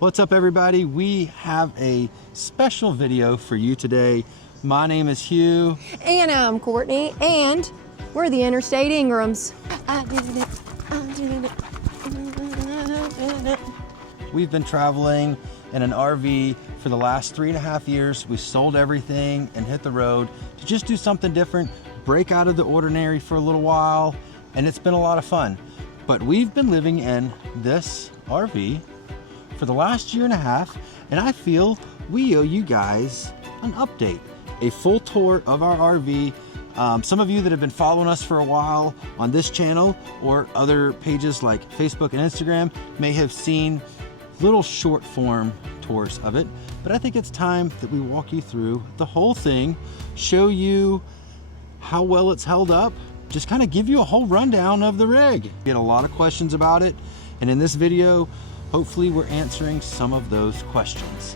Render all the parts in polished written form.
What's up, everybody? We have a special video for you today. My name is Hugh. And I'm Courtney, and we're the Interstate Ingrams. We've been traveling in an RV for the last 3.5 years. We sold everything and hit the road to just do something different, break out of the ordinary for a little while, and it's been a lot of fun. But we've been living in this RV for the last 1.5 years, and I feel we owe you guys an update, a full tour of our RV. Some of you that have been following us for a while on this channel or other pages like Facebook and Instagram may have seen little short form tours of it, but I think it's time that we walk you through the whole thing, show you how well it's held up, just kind of give you a whole rundown of the rig. Get a lot of questions about it, and in this video, hopefully we're answering some of those questions.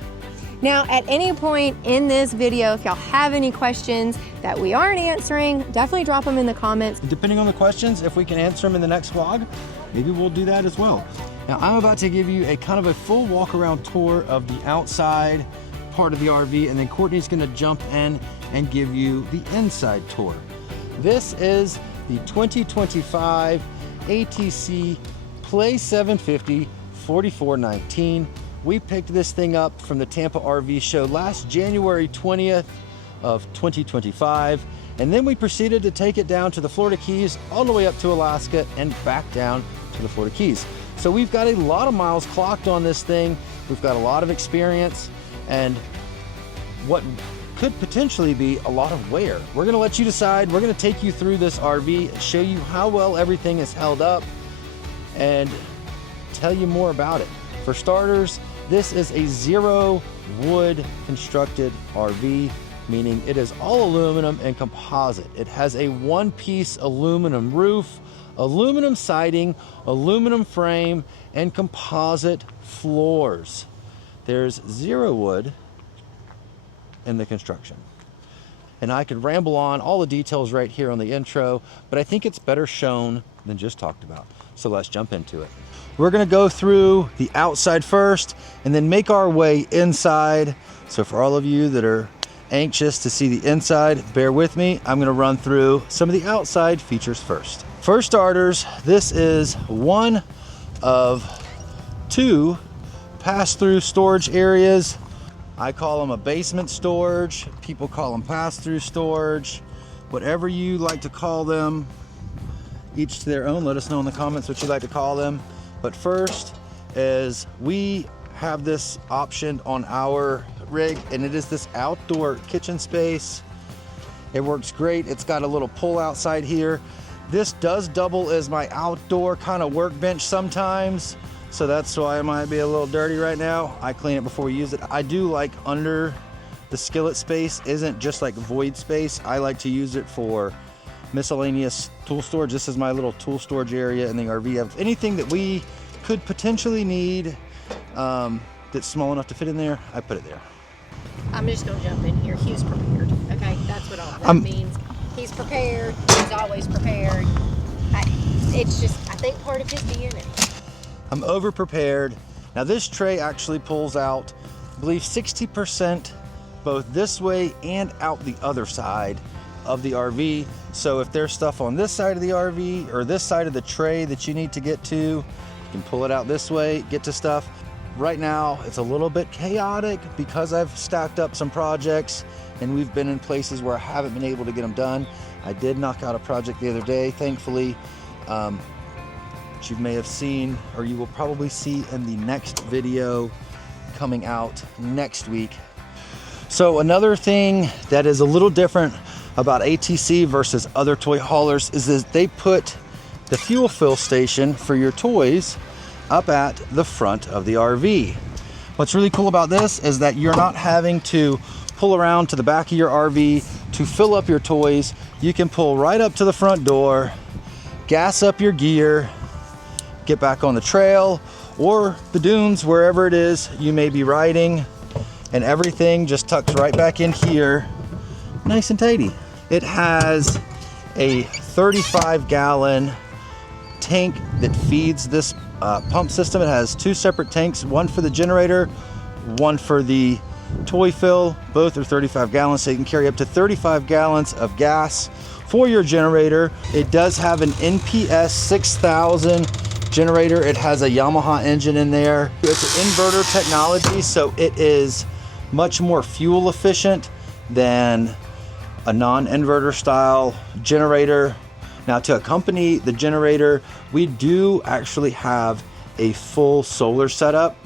Now, at any point in this video, if y'all have any questions that we aren't answering, definitely drop them in the comments. Depending on the questions, if we can answer them in the next vlog, maybe we'll do that as well. Now, I'm about to give you a kind of a full walk around tour of the outside part of the RV, and then Courtney's gonna jump in and give you the inside tour. This is the 2025 ATC PLÂ 750 4419. We picked this thing up from the Tampa RV show last January 20th of 2025, and then we proceeded to take it down to the Florida Keys, all the way up to Alaska and back down to the Florida Keys. So we've got a lot of miles clocked on this thing. We've got a lot of experience and what could potentially be a lot of wear. We're gonna let you decide. We're gonna take you through this RV, show you how well everything is held up, and tell you more about it. For starters, this is a zero wood constructed RV, meaning it is all aluminum and composite. It has a one-piece aluminum roof, aluminum siding, aluminum frame, and composite floors. There's zero wood in the construction. And I could ramble on all the details right here on the intro, but I think it's better shown than just talked about. So let's jump into it. We're gonna go through the outside first and then make our way inside. So for all of you that are anxious to see the inside, bear with me. I'm gonna run through some of the outside features first. For starters, this is one of two pass-through storage areas. I call them a basement storage. People call them pass-through storage. Whatever you like to call them, each to their own. Let us know in the comments what you like to call them. But first is we have this option on our rig, and it is this outdoor kitchen space. It works great. It's got a little pull outside here. This does double as my outdoor kind of workbench sometimes, so that's why it might be a little dirty right now. I clean it before we use it. I do like under the skillet space isn't just like void space. I like to use it for miscellaneous tool storage. This is my little tool storage area in the RV. Of anything that we could potentially need that's small enough to fit in there, I put it there. I'm just gonna jump in here. Hugh's prepared. Okay, that's what all that means. He's prepared. He's always prepared. It's just, I think, part of his DNA. I'm over prepared. Now this tray actually pulls out, I believe 60% both this way and out the other side of the RV. So if there's stuff on this side of the RV or this side of the tray that you need to get to, you can pull it out this way, get to stuff. Right now, it's a little bit chaotic because I've stacked up some projects and we've been in places where I haven't been able to get them done. I did knock out a project the other day, thankfully, which you may have seen, or you will probably see in the next video coming out next week. So another thing that is a little different about ATC versus other toy haulers is that they put the fuel fill station for your toys up at the front of the RV. What's really cool about this is that you're not having to pull around to the back of your RV to fill up your toys. You can pull right up to the front door, gas up your gear, get back on the trail or the dunes, wherever it is you may be riding, and everything just tucks right back in here, nice and tidy. It has a 35-gallon tank that feeds this pump system. It has 2 separate tanks, one for the generator, one for the toy fill. Both are 35 gallons, so you can carry up to 35 gallons of gas for your generator. It does have an NPS 6000 generator. It has a Yamaha engine in there. It's an inverter technology, so it is much more fuel efficient than a non-inverter style generator. Now, to accompany the generator, we do actually have a full solar setup.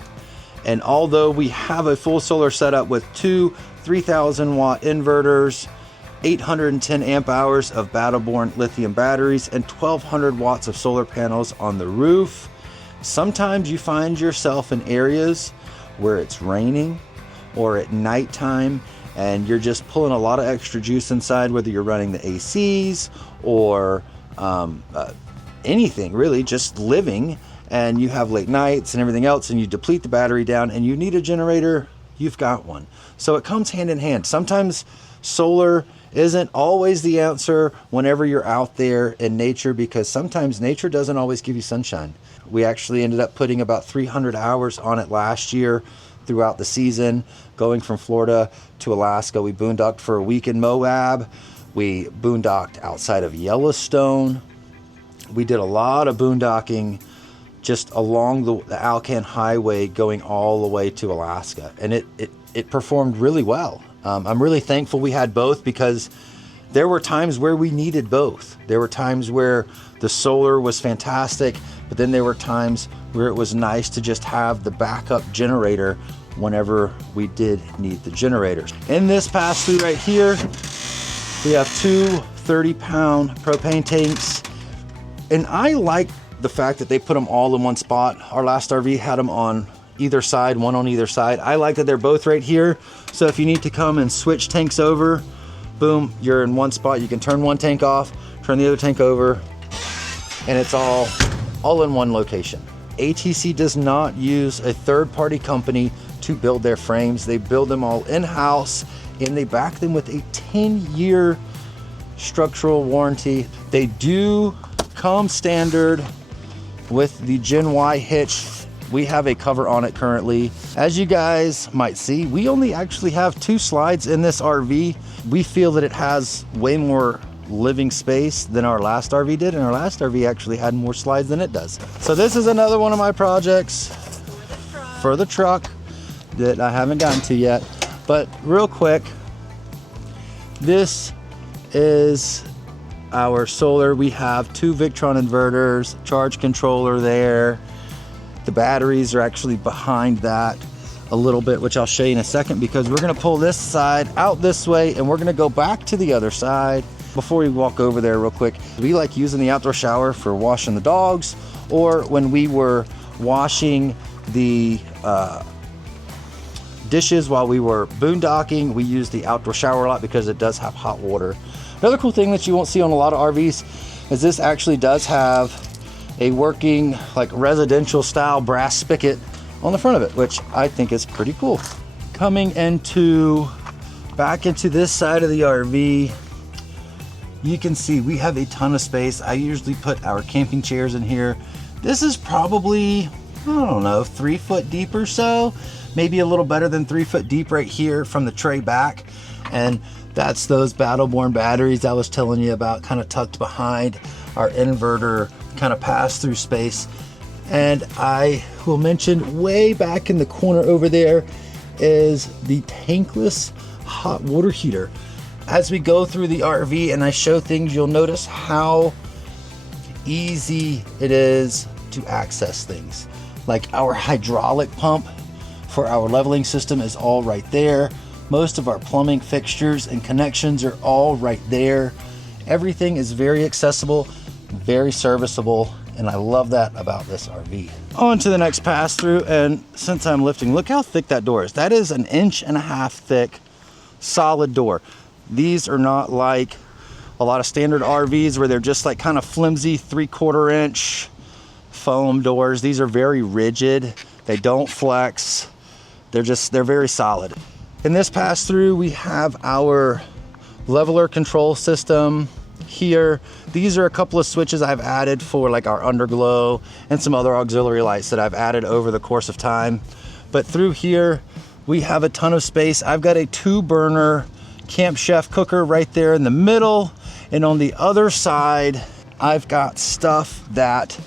And although we have a full solar setup with 2 3,000 watt inverters, 810 amp hours of battle-borne lithium batteries, and 1,200 watts of solar panels on the roof, sometimes you find yourself in areas where it's raining or at nighttime and you're just pulling a lot of extra juice inside, whether you're running the ACs or anything really, just living, and you have late nights and everything else, and you deplete the battery down and you need a generator, you've got one. So it comes hand in hand. Sometimes solar isn't always the answer whenever you're out there in nature, because sometimes nature doesn't always give you sunshine. We actually ended up putting about 300 hours on it last year throughout the season, going from Florida to Alaska. We boondocked for a week in Moab. We boondocked outside of Yellowstone. We did a lot of boondocking just along the Alcan Highway going all the way to Alaska, and it performed really well. I'm really thankful we had both, because there were times where we needed both. There were times where the solar was fantastic, but then there were times where it was nice to just have the backup generator whenever we did need the generators. In this pass-through right here, we have 2 30-pound propane tanks, and I like the fact that they put them all in one spot. Our last RV had them on either side, one on either side. I like that they're both right here, so if you need to come and switch tanks over, boom, you're in one spot. You can turn one tank off, turn the other tank over, and it's all in one location. ATC does not use a third-party company to build their frames. They build them all in-house, and they back them with a 10-year structural warranty. They do come standard with the Gen Y hitch. We have a cover on it currently. As you guys might see, we only actually have 2 slides in this RV. We feel that it has way more living space than our last RV did, and our last RV actually had more slides than it does. So this is another one of my projects for the truck that I haven't gotten to yet. But real quick, this is our solar. We have 2 Victron inverters, charge controller there. The batteries are actually behind that a little bit, which I'll show you in a second, because we're gonna pull this side out this way and we're gonna go back to the other side. Before we walk over there real quick, we like using the outdoor shower for washing the dogs, or when we were washing the dishes while we were boondocking, we used the outdoor shower a lot because it does have hot water. Another cool thing that you won't see on a lot of RVs is this actually does have a working, like, residential style brass spigot on the front of it, which I think is pretty cool. Coming back into this side of the RV, you can see we have a ton of space. I usually put our camping chairs in here. This is probably, I don't know, 3 foot deep or so, maybe a little better than 3 foot deep right here from the tray back. And that's those battle-borne batteries I was telling you about, kind of tucked behind our inverter kind of pass-through space. And I will mention way back in the corner over there is the tankless hot water heater. As we go through the RV and I show things, you'll notice how easy it is to access things. Like our hydraulic pump for our leveling system is all right there. Most of our plumbing fixtures and connections are all right there. Everything is very accessible, very serviceable, and I love that about this RV. On to the next pass through, and since I'm lifting, look how thick that door is. That is an 1.5 inch thick solid door. These are not like a lot of standard RVs where they're just like kind of flimsy 3/4 inch foam doors. These are very rigid. They don't flex. They're very solid. In this pass through, we have our leveler control system. here. These are a couple of switches I've added for like our underglow and some other auxiliary lights that I've added over the course of time. But through here, we have a ton of space. I've got a 2-burner Camp Chef cooker right there in the middle. And on the other side, I've got stuff that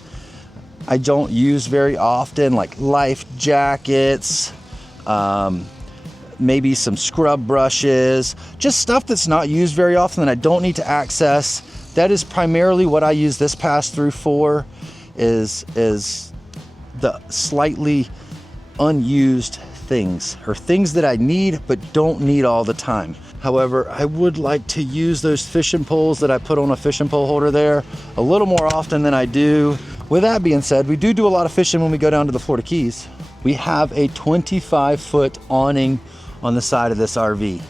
I don't use very often, like life jackets, maybe some scrub brushes, just stuff that's not used very often that I don't need to access. That is primarily what I use this pass-through for, is the slightly unused things, or things that I need but don't need all the time. However, I would like to use those fishing poles that I put on a fishing pole holder there a little more often than I do. With that being said, we do a lot of fishing when we go down to the Florida Keys. We have a 25-foot awning on the side of this RV,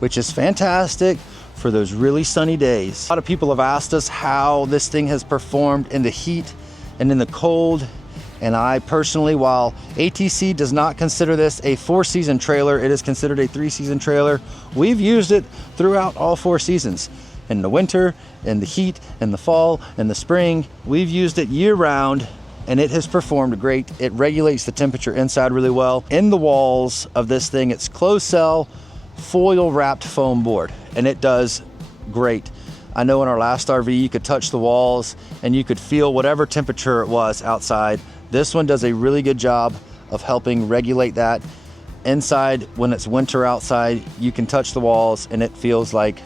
which is fantastic for those really sunny days. A lot of people have asked us how this thing has performed in the heat and in the cold. And I personally, while ATC does not consider this a 4-season trailer, it is considered a 3-season trailer. We've used it throughout all 4 seasons. In the winter, in the heat, in the fall, in the spring. We've used it year round and it has performed great. It regulates the temperature inside really well. In the walls of this thing, it's closed cell, foil wrapped foam board, and it does great. I know in our last RV, you could touch the walls and you could feel whatever temperature it was outside. This one does a really good job of helping regulate that. Inside, when it's winter outside, you can touch the walls and it feels like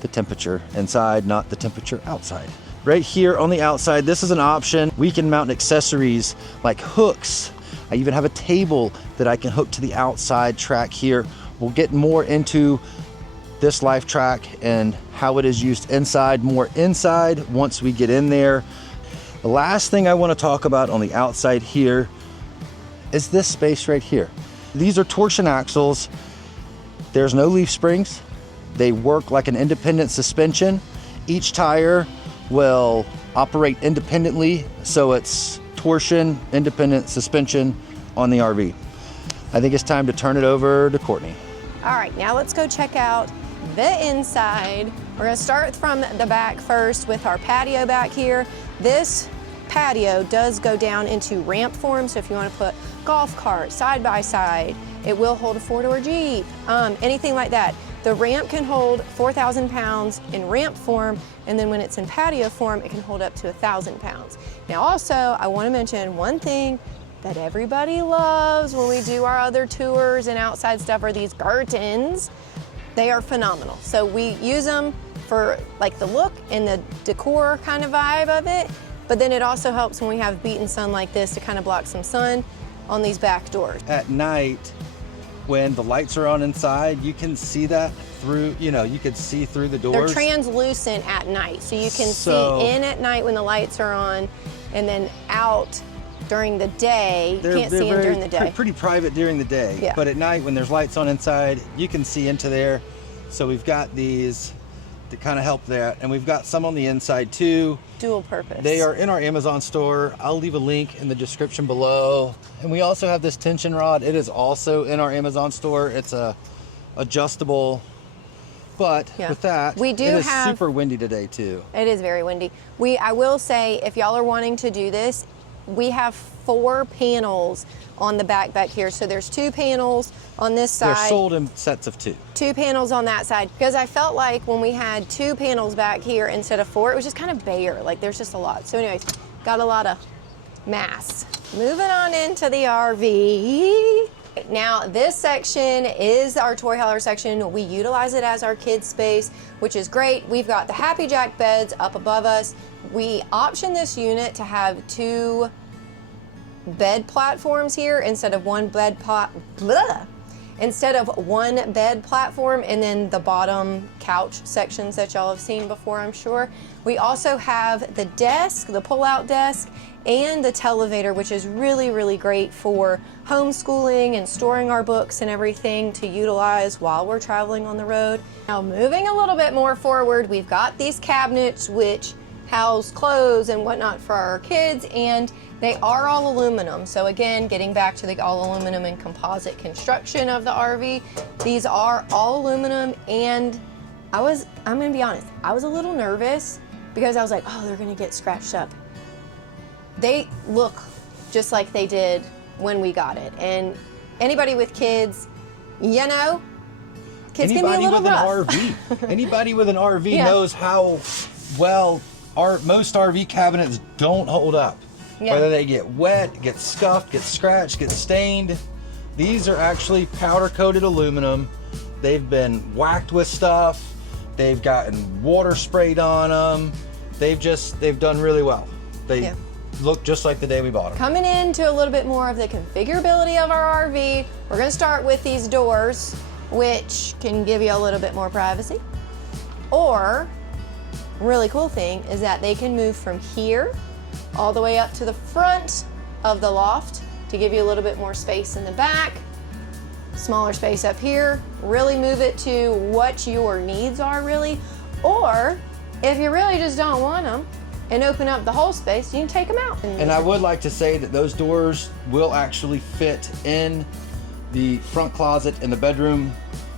the temperature inside, not the temperature outside. Right here on the outside, this is an option. We can mount accessories like hooks. I even have a table that I can hook to the outside track here. We'll get more into this life track and how it is used inside, more inside once we get in there. The last thing I want to talk about on the outside here is this space right here. These are torsion axles. There's no leaf springs. They work like an independent suspension. Each tire will operate independently, so it's torsion independent suspension on the RV. I think it's time to turn it over to Courtney. All right, now let's go check out the inside. We're gonna start from the back first with our patio back here. This patio does go down into ramp form, so if you want to put golf cart, side by side, it will hold a 4-door Jeep, anything like that. The ramp can hold 4,000 pounds in ramp form, and then when it's in patio form, it can hold up to 1,000 pounds. Now also, I want to mention one thing that everybody loves when we do our other tours and outside stuff are these curtains. They are phenomenal. So we use them for like the look and the decor kind of vibe of it, but then it also helps when we have beaten sun like this to kind of block some sun on these back doors. At night, when the lights are on inside, you can see that through, you can see through the doors. They're translucent at night, so you can see in at night when the lights are on, and then out during the day. You can't see in during the day. Pretty private during the day, yeah. But at night when there's lights on inside, you can see into there. So we've got these to kind of help that, and we've got some on the inside too. Dual purpose. They are in our Amazon store. I'll leave a link in the description below. And we also have this tension rod. It is also in our Amazon store. It's a adjustable, but with that, it is super windy today too. It is very windy. I will say, if y'all are wanting to do this, we have 4 panels on the back here. So there's 2 panels on this side. They're sold in sets of 2. 2 panels on that side, because I felt like when we had 2 panels back here instead of 4, it was just kind of bare. Like there's just a lot. So anyways, got a lot of mass. Moving on into the RV. Now this section is our toy hauler section. We utilize it as our kids space, which is great. We've got the Happy Jack beds up above us. We option this unit to have 2 bed platforms here instead of one bed platform, and then the bottom couch sections that y'all have seen before, I'm sure. We also have the desk, the pull-out desk, and the televator, which is really, really great for homeschooling and storing our books and everything to utilize while we're traveling on the road. Now moving a little bit more forward, we've got these cabinets which house clothes and whatnot for our kids, and they are all aluminum. So again, getting back to the all aluminum and composite construction of the RV, these are all aluminum and I'm gonna be honest, I was a little nervous because I was like, oh, they're gonna get scratched up. They look just like they did when we got it. And anybody with kids, you know, kids can be a little rough. Anybody with an RV Yeah. knows how well most RV cabinets don't hold up. Yeah. Whether they get wet, get scuffed, get scratched, get stained. These are actually powder coated aluminum. They've been whacked with stuff. They've gotten water sprayed on them. They've done really well. They look just like the day we bought them. Coming into a little bit more of the configurability of our RV, we're gonna start with these doors, which can give you a little bit more privacy. Or, really cool thing is that they can move from here all the way up to the front of the loft to give you a little bit more space in the back, smaller space up here, really move it to what your needs are really. Or if you really just don't want them and open up the whole space, you can take them out. And I would like to say that those doors will actually fit in the front closet in the bedroom.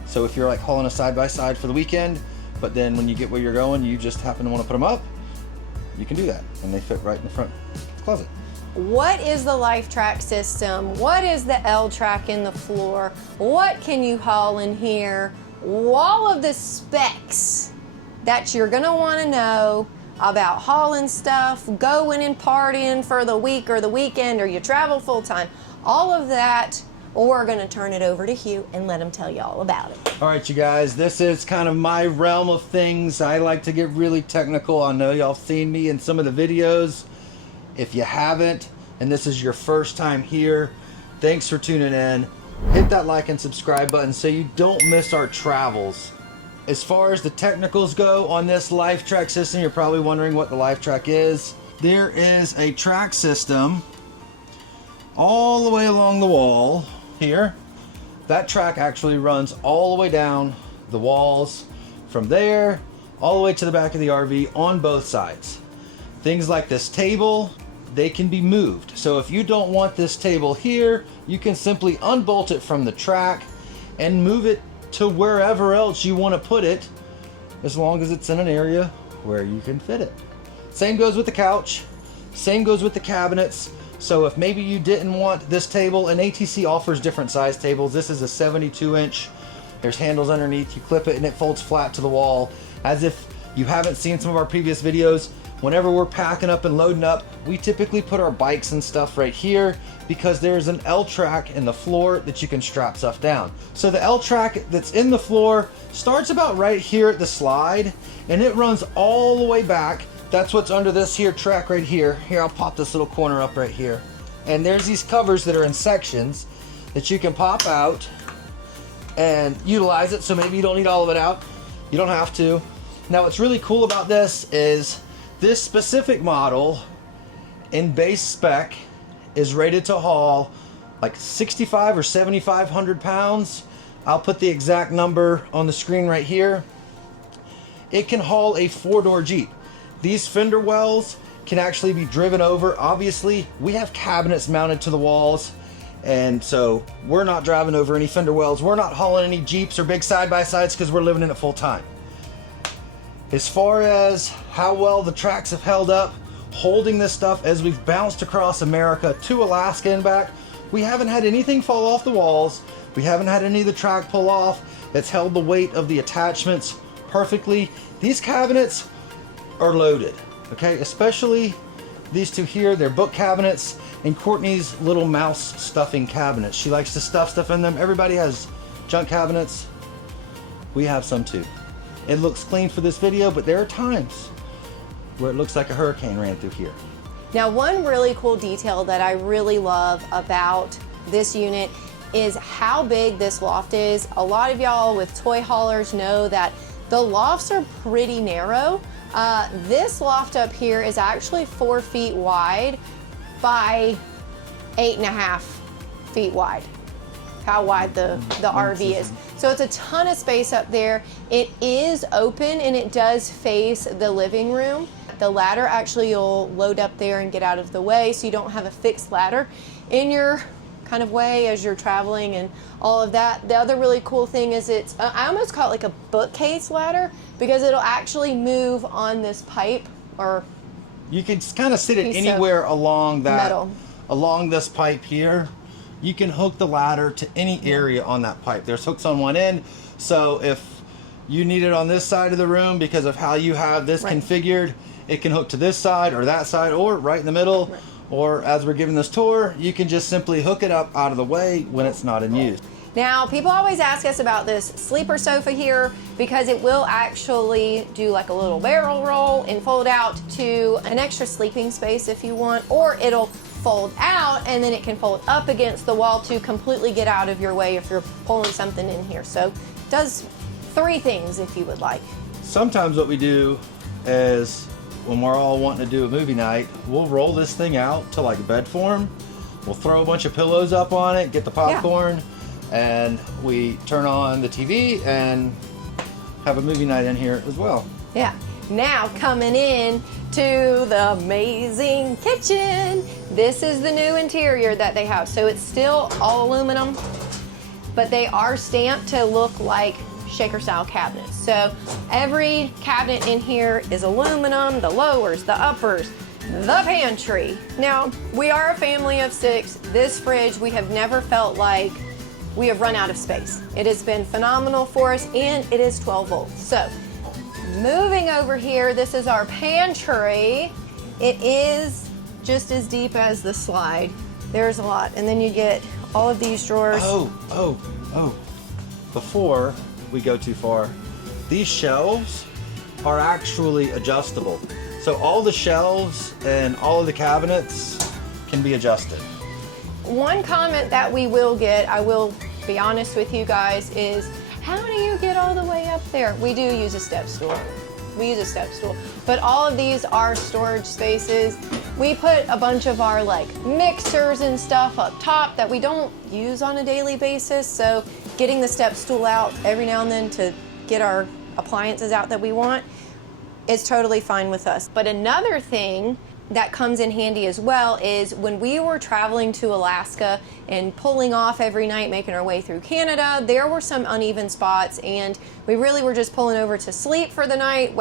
So if you're like hauling a side by side for the weekend, but then when you get where you're going, you just happen to want to put them up, you can do that. And they fit right in the front closet. What is the LifeTrack system? What is the L-Track in the floor? What can you haul in here? All of the specs that you're gonna wanna know about hauling stuff, going and partying for the week or the weekend, or you travel full time. All of that, we're gonna turn it over to Hugh and let him tell you all about it. All right, you guys, this is kind of my realm of things. I like to get really technical. I know y'all seen me in some of the videos. If you haven't, and this is your first time here, thanks for tuning in. Hit that like and subscribe button so you don't miss our travels. As far as the technicals go on this LifeTrack system, you're probably wondering what the LifeTrack is. There is a track system all the way along the wall here. That track actually runs all the way down the walls from there all the way to the back of the RV on both sides. Things like this table, they can be moved. So if you don't want this table here, you can simply unbolt it from the track and move it to wherever else you want to put it, as long as it's in an area where you can fit it. Same goes with the couch, same goes with the cabinets. So if maybe you didn't want this table, and ATC offers different size tables. This is a 72-inch. There's handles underneath. You clip it and it folds flat to the wall. As if you haven't seen some of our previous videos, whenever we're packing up and loading up, we typically put our bikes and stuff right here because there's an L-track in the floor that you can strap stuff down. So the L-track that's in the floor starts about right here at the slide, and it runs all the way back. That's what's under this here track right here. Here, I'll pop this little corner up right here. And there's these covers that are in sections that you can pop out and utilize it. So maybe you don't need all of it out. You don't have to. Now, what's really cool about this is this specific model in base spec is rated to haul like 65 or 7,500 pounds. I'll put the exact number on the screen right here. It can haul a 4-door Jeep. These fender wells can actually be driven over. Obviously, we have cabinets mounted to the walls, and so we're not driving over any fender wells. We're not hauling any Jeeps or big side-by-sides because we're living in it full time. As far as how well the tracks have held up, holding this stuff as we've bounced across America to Alaska and back, we haven't had anything fall off the walls. We haven't had any of the track pull off. It's held the weight of the attachments perfectly. These cabinets are loaded, okay? Especially these two here, they're book cabinets, and Courtney's little mouse stuffing cabinets. She likes to stuff stuff in them. Everybody has junk cabinets. We have some too. It looks clean for this video, but there are times where it looks like a hurricane ran through here. Now, one really cool detail that I really love about this unit is how big this loft is. A lot of y'all with toy haulers know that the lofts are pretty narrow. This loft up here is actually 4 feet wide by 8.5 feet wide. How wide the RV is. So it's a ton of space up there. It is open and it does face the living room. The ladder actually you'll load up there and get out of the way so you don't have a fixed ladder in your kind of way as you're traveling and all of that. The other really cool thing is it's, I almost call it like a bookcase ladder, because it'll actually move on this pipe, or you can kind of sit it anywhere along that metal. Along this pipe here. You can hook the ladder to any area on that pipe. There's hooks on one end, so if you need it on this side of the room because of how you have this configured, it can hook to this side or that side or right in the middle. Right. Or as we're giving this tour, you can just simply hook it up out of the way when it's not in use. Now, people always ask us about this sleeper sofa here, because it will actually do like a little barrel roll and fold out to an extra sleeping space if you want, or it'll fold out and then it can fold up against the wall to completely get out of your way if you're pulling something in here. So it does 3 things if you would like. Sometimes what we do is, when we're all wanting to do a movie night, we'll roll this thing out to like bed form. We'll throw a bunch of pillows up on it, get the popcorn, and we turn on the TV and have a movie night in here as well. Yeah. Now coming in to the amazing kitchen. This is the new interior that they have. So it's still all aluminum, but they are stamped to look like shaker style cabinets. So every cabinet in here is aluminum, the lowers, the uppers, the pantry. Now, we are a family of 6. This fridge, we have never felt like we have run out of space. It has been phenomenal for us, and it is 12 volts. So moving over here, this is our pantry. It is just as deep as the slide. There's a lot. And then you get all of these drawers. Before we go too far, these shelves are actually adjustable. So all the shelves and all of the cabinets can be adjusted. One comment that we will get, I will be honest with you guys, is how do you get all the way up there? We do use a step stool. We use a step stool. But all of these are storage spaces. We put a bunch of our like mixers and stuff up top that we don't use on a daily basis. So getting the step stool out every now and then to get our appliances out that we want is totally fine with us. But another thing that comes in handy as well is when we were traveling to Alaska and pulling off every night, making our way through Canada, there were some uneven spots, and we really were just pulling over to sleep for the night,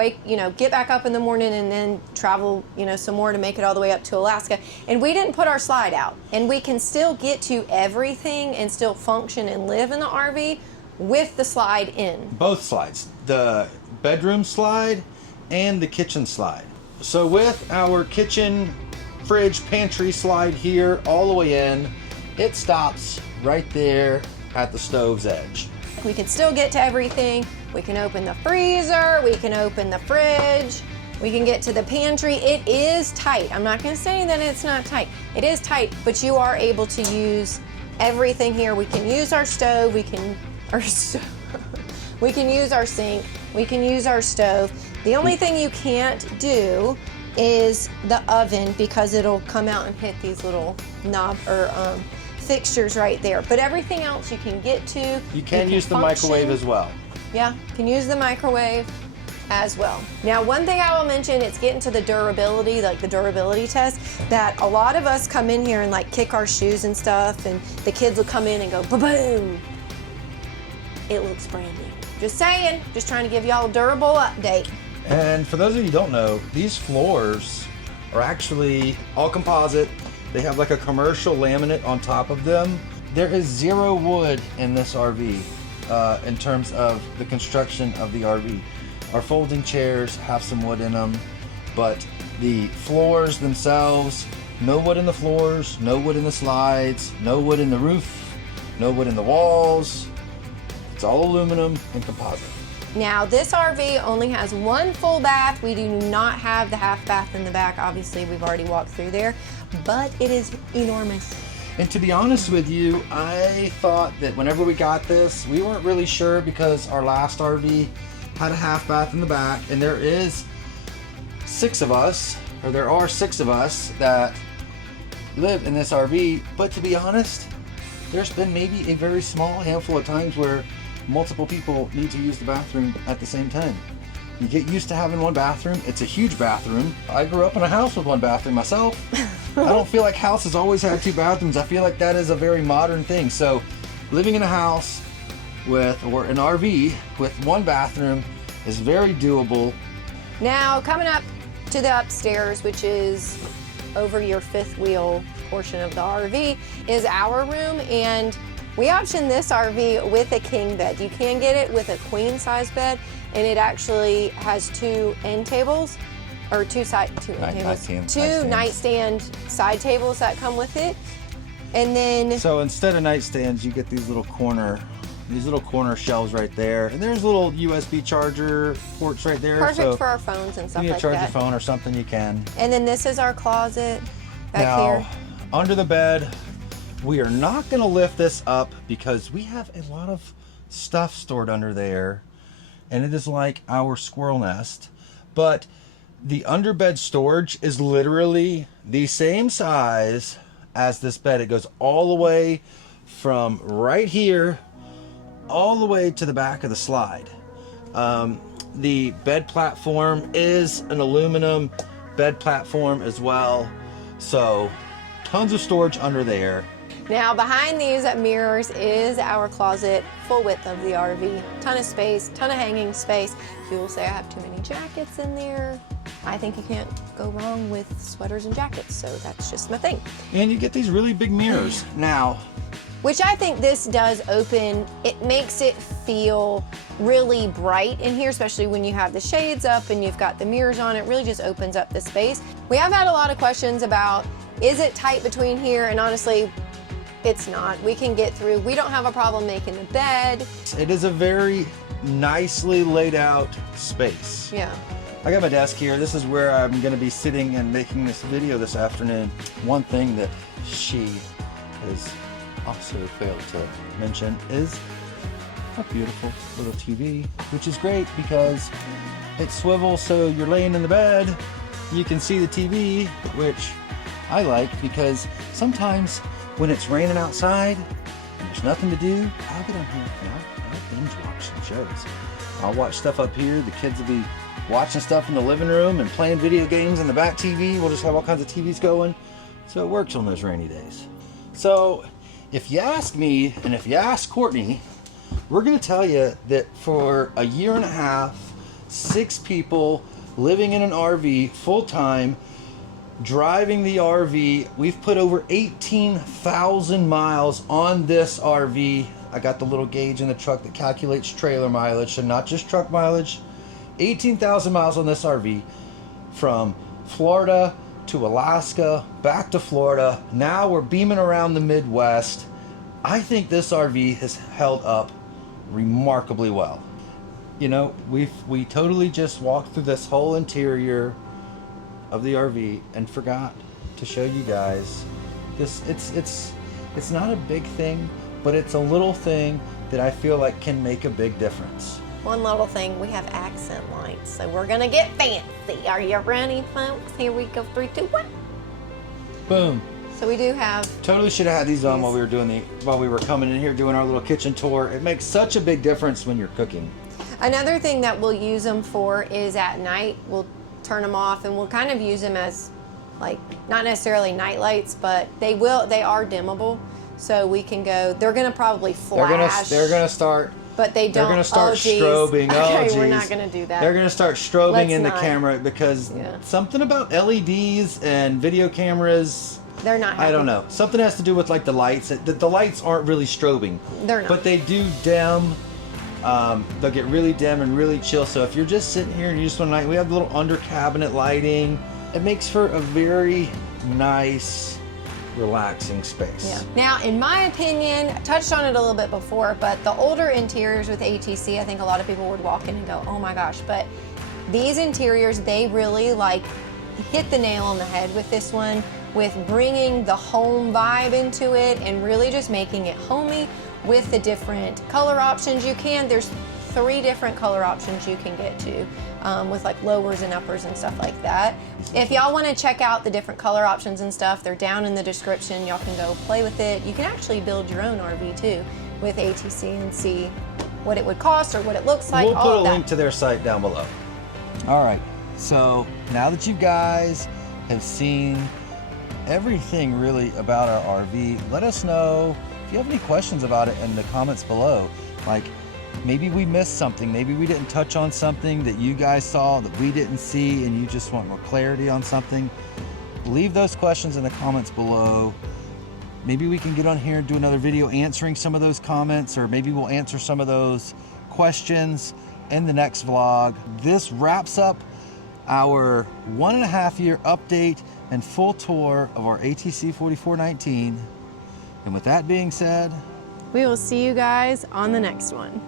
get back up in the morning and then travel, some more to make it all the way up to Alaska. And we didn't put our slide out, and we can still get to everything and still function and live in the RV with the slide in. Both slides, the bedroom slide and the kitchen slide. So with our kitchen, fridge, pantry slide here all the way in, it stops right there at the stove's edge. We can still get to everything. We can open the freezer, we can open the fridge, we can get to the pantry. It is tight. I'm not gonna say that it's not tight. It is tight, but you are able to use everything here. We can use our stove, we can use our sink, we can use our stove. The only thing you can't do is the oven, because it'll come out and hit these little knob or fixtures right there. But everything else you can get to. You can use the microwave as well. Yeah, you can use the microwave as well. Now, one thing I will mention, it's getting to the durability, like the durability test, that a lot of us come in here and like kick our shoes and stuff, and the kids will come in and go ba-boom. It looks brand new. Just saying, just trying to give y'all a durable update. And for those of you who don't know, these floors are actually all composite. They have like a commercial laminate on top of them. There is 0 wood in this RV in terms of the construction of the RV. Our folding chairs have some wood in them, but the floors themselves, no wood in the floors, no wood in the slides, no wood in the roof, no wood in the walls. It's all aluminum and composite. Now, this RV only has 1 full bath. We do not have the half bath in the back. Obviously, we've already walked through there, but it is enormous. And to be honest with you, I thought that whenever we got this, we weren't really sure, because our last RV had a half bath in the back, and there are 6 of us that live in this RV. But to be honest, there's been maybe a very small handful of times where multiple people need to use the bathroom at the same time. You get used to having one bathroom. It's a huge bathroom. I grew up in a house with 1 bathroom myself. I don't feel like houses always have 2 bathrooms. I feel like that is a very modern thing. So living in a house or an RV with 1 bathroom is very doable. Now, coming up to the upstairs, which is over your 5th wheel portion of the RV, is our room, and we optioned this RV with a king bed. You can get it with a queen size bed, and it actually has 2 end tables, or 2 nightstand side tables that come with it. And then, so instead of nightstands, you get these little corner shelves right there, and there's little USB charger ports right there. Perfect for our phones and stuff like that. You can charge your phone or something, you can. And then this is our closet back here. Under the bed, we are not going to lift this up because we have a lot of stuff stored under there, and it is like our squirrel nest. But the underbed storage is literally the same size as this bed. It goes all the way from right here all the way to the back of the slide. The bed platform is an aluminum bed platform as well, so tons of storage under there. Now behind these mirrors is our closet, full width of the RV. Ton of space, ton of hanging space. You will say I have too many jackets in there. I think you can't go wrong with sweaters and jackets, so that's just my thing. And you get these really big mirrors. Now, which I think this does open, it makes it feel really bright in here, especially when you have the shades up and you've got the mirrors on. It really just opens up the space. We have had a lot of questions about, is it tight between here? And honestly, it's not. We can get through. We don't have a problem making the bed. It is a very nicely laid out space. Yeah. I got my desk here. This is where I'm going to be sitting and making this video this afternoon. One thing that she has also failed to mention is a beautiful little TV, which is great because it swivels so you're laying in the bed, you can see the TV, which I like because sometimes when it's raining outside and there's nothing to do, I'll get on here and I'll binge watch some shows. I'll watch stuff up here. The kids will be watching stuff in the living room and playing video games in the back TV. We'll just have all kinds of TVs going. So it works on those rainy days. So if you ask me, and if you ask Courtney, we're going to tell you that for a year and a half, 6 people living in an RV full-time, driving the RV, we've put over 18,000 miles on this RV. I got the little gauge in the truck that calculates trailer mileage, so not just truck mileage. 18,000 miles on this RV from Florida to Alaska, back to Florida. Now we're beaming around the Midwest. I think this RV has held up remarkably well. You know, we totally just walked through this whole interior of the RV and forgot to show you guys this. It's not a big thing, but it's a little thing that I feel like can make a big difference. One little thing, we have accent lights, so we're gonna get fancy. Are you ready, folks? Here we go, 3, 2, 1. Boom. So we do have. Totally should have had these on while we were coming in here doing our little kitchen tour. It makes such a big difference when you're cooking. Another thing that we'll use them for is at night. We'll turn them off and we'll kind of use them as, like, not necessarily night lights, but they are dimmable, so we can go. They're gonna probably flash. They're gonna start. But they don't. They're gonna start strobing. Okay, we're not gonna do that. They're gonna start strobing Let's in not. the camera because something about LEDs and video cameras. They're not happy. I don't know. Something has to do with like the lights. The lights aren't really strobing. They're not. But they do dim. They'll get really dim and really chill. So if you're just sitting here and you just want to, we have a little under cabinet lighting. It makes for a very nice, relaxing space. Yeah. Now, in my opinion, I touched on it a little bit before, but the older interiors with ATC, I think a lot of people would walk in and go, oh my gosh, but these interiors, they really like hit the nail on the head with this one, with bringing the home vibe into it and really just making it homey with the different color options you can. There's 3 different color options you can get to with like lowers and uppers and stuff like that. If y'all want to check out the different color options and stuff, they're down in the description. Y'all can go play with it. You can actually build your own RV too with ATC and see what it would cost or what it looks like. We'll put a link to their site down below. All right, so now that you guys have seen everything really about our RV. Let us know if you have any questions about it in the comments below. Like, maybe we missed something, maybe we didn't touch on something that you guys saw that we didn't see and you just want more clarity on something. Leave those questions in the comments below. Maybe we can get on here and do another video answering some of those comments, or maybe we'll answer some of those questions in the next vlog. This wraps up our 1.5 year update and full tour of our ATC 4419. And with that being said, we will see you guys on the next one.